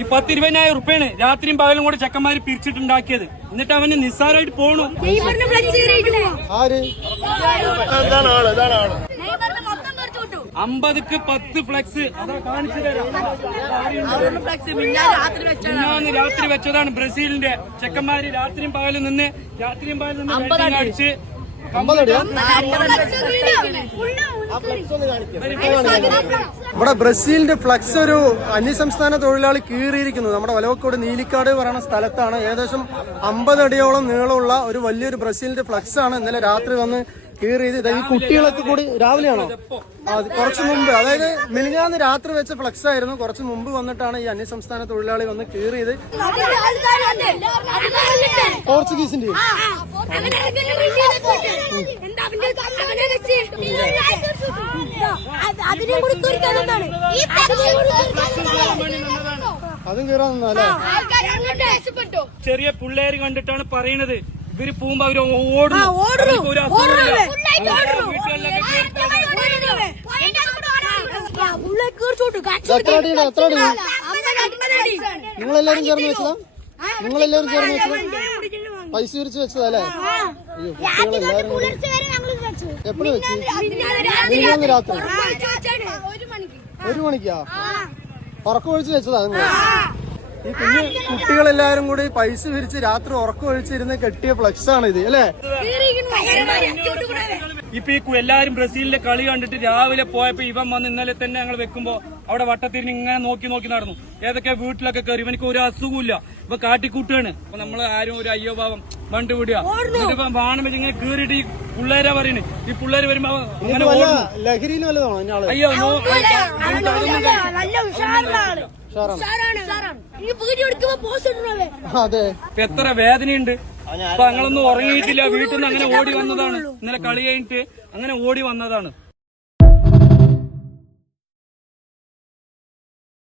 ഈ 10-20,000 റുപ്യാണ് രാത്രിയും പകലും കൂടെ ചെക്കന്മാര് പിരിച്ചിട്ടുണ്ടാക്കിയത്. എന്നിട്ട് അവന് നിസ്സാരമായിട്ട് പോണു. 50ക്ക് 10 ഫ്ലെക്സ് അതാ കാണിച്ചു തരാം. രാത്രി വെച്ചതാണ് ബ്രസീലിന്റെ ചെക്കന്മാര്. രാത്രിയും പകലും നിന്ന് അടിച്ച് നമ്മുടെ ബ്രസീലിന്റെ ഫ്ലക്സ് ഒരു അന്യസംസ്ഥാന തൊഴിലാളി കീറിയിരിക്കുന്നു. നമ്മുടെ വലവക്കോട് നീലിക്കാട് പറയുന്ന സ്ഥലത്താണ്. ഏകദേശം 50 അടിയോളം നീളമുള്ള ഒരു വലിയൊരു ബ്രസീലിന്റെ ഫ്ലക്സ് ആണ് ഇന്നലെ രാത്രി വന്ന് കീറിയത്. ഈ കുട്ടികളൊക്കെ കൂടി രാവിലെയാണോ? കുറച്ചു മുമ്പ്, അതായത് മിനിഞ്ഞാന്ന് രാത്രി വെച്ച ഫ്ലക്സ് ആയിരുന്നു. കുറച്ച് മുമ്പ് വന്നിട്ടാണ് ഈ അന്യസംസ്ഥാന തൊഴിലാളി വന്ന് കീറിയത്. പോർച്ചുഗീസിന്റെ അതും കീറാൻ നിന്നല്ലേ? ചെറിയ പിള്ളേര് കണ്ടിട്ടാണ് പറയണത്. ഇവര് പോകുമ്പോ അവര് ഓടും. നിങ്ങളെല്ലാരും ചേർന്ന് വെച്ചതാ? നിങ്ങളെല്ലാരും ചേർന്ന് വെച്ചതാ? പൈസ പിരിച്ച് വെച്ചതല്ലേ? കുട്ടികളെല്ലാരും എപ്പോഴും വെച്ച്? മിനിഞ്ഞാന്ന് രാത്രി 1 മണിക്കാ ഉറക്കം ഒഴിച്ച് വെച്ചതാ നിങ്ങൾ? ഈ കുട്ടികളെല്ലാരും കൂടി പൈസ പിരിച്ച് രാത്രി ഉറക്കം ഒഴിച്ചിരുന്ന് കെട്ടിയ ഫ്ലക്സ് ആണ് ഇത് അല്ലേ? ഇപ്പൊ ഈ എല്ലാരും ബ്രസീലിന്റെ കളി കണ്ടിട്ട് രാവിലെ പോയപ്പോ ഇവൻ വന്ന് ഇന്നലെ തന്നെ ഞങ്ങൾ വെക്കുമ്പോ അവിടെ വട്ടത്തിരിഞ്ഞ് ഇങ്ങനെ നോക്കി നടന്നു. ഏതൊക്കെ വീട്ടിലൊക്കെ കയറി. ഇവനിക്ക് ഒരു അസുഖമില്ല. ഇപ്പൊ കാട്ടിക്കൂട്ടാണ്. അപ്പൊ നമ്മള് ആരും ഒരു അയ്യോ ഭാവം വണ്ടുപിടിയാ. എന്നിട്ടിപ്പോ വാണം വെച്ച് ഇങ്ങനെ കീറിയിട്ട് ഈ പിള്ളേരാ പറയുന്നത്. ഈ പിള്ളേര് വരുമ്പോ അങ്ങനെ ലഹരിയിൽ വല്ലതാണോ? അയ്യോ അതെ. എത്ര വേദനയുണ്ട്. അപ്പൊ ഞങ്ങളൊന്നും ഉറങ്ങിയിട്ടില്ല. വീട്ടിൽ നിന്ന് അങ്ങനെ ഓടി വന്നതാണ്. ഇന്നലെ കളി കഴിഞ്ഞിട്ട് അങ്ങനെ ഓടി വന്നതാണ്.